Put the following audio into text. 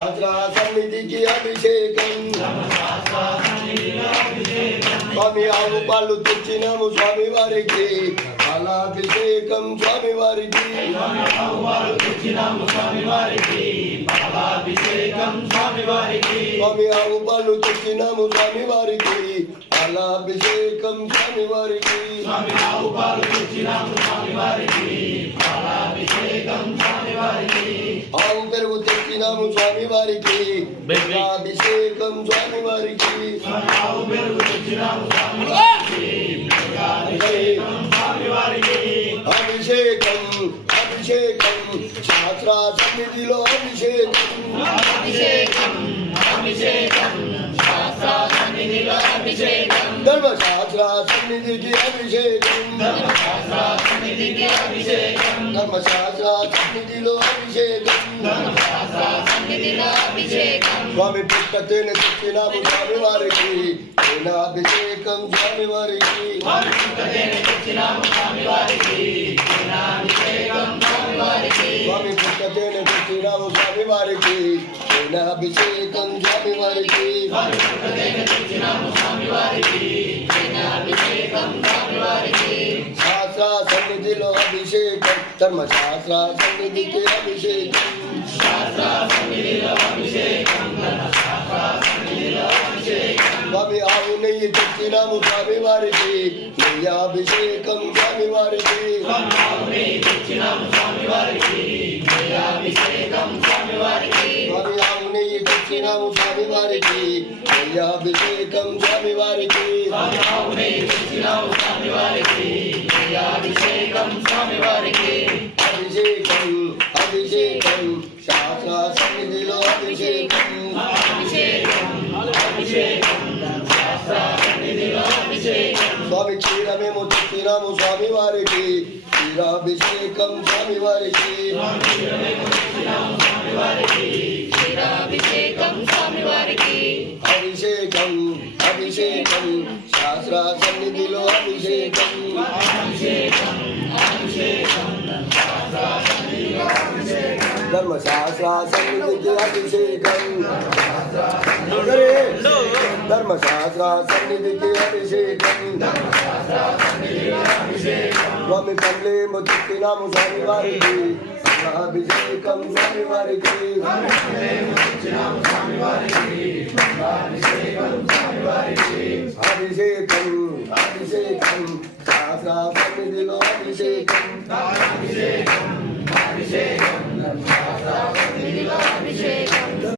సన్నిధికి అభిషేకం స్వామి ఆవు పాలు తెచ్చినాము స్వామి వారికి పాలాభిషేకం స్వామి వారికి స్వామి ఆవు పాలు తెచ్చినాము స్వామి వారికి పాలాభిషేకం స్వామి వారికి ఆవు పెరుగు తెచ్చినాము స్వామి వారికి అభిషేకం స్వామి వారికి అభిషేకం అభిషేకం శాస్త్ర సన్నిధిలో అభిషేకం ధర్మశాస్త్ర సన్నిధికి అభిషేకం ధర్మశాస్త్ర సన్నిధిలో అభిషేకం స్వామి పుట్టతేనే తెచ్చినాము స్వామి వారికి అభిషేకం స్వామి వారికి స్వామి పుట్టతేనే తెచ్చినాము స్వామి వారికి అభిషేకం స్వామి వారికి శాస్త్ర సన్నిధిలో అభిషేకం ధర్మశాస్త్ర సన్నిధికి అభిషేకం స్వామి ఆవు నెయ్యి తెచ్చినాము స్వామి వారికి నెయ్యాభిషేకం స్వామి వారికి స్వామి ఆవు నెయ్యి తెచ్చినాము స్వామి వారికి నెయ్యాభిషేకం స్వామి వారికి అభిషేకం అభిషేకం శాస్త్ర సన్నిధిలో అభిషేకం స్వామి క్షీరమేమో తెచ్చినాము స్వామి వారికి క్షీరాభిషేకం స్వామి వారికి అభిషేకం అభిషేకం శాస్త్ర సన్నిధిలో అభిషేకం ధర్మశాస్త్ర సన్నిధికి అభిషేకం ధర్మశాస్త్ర సన్నిధికి అభిషేకం స్వామి పండ్లేమో తిప్పినాము స్వామి వారికి అభిషేకం స్వామి వారికి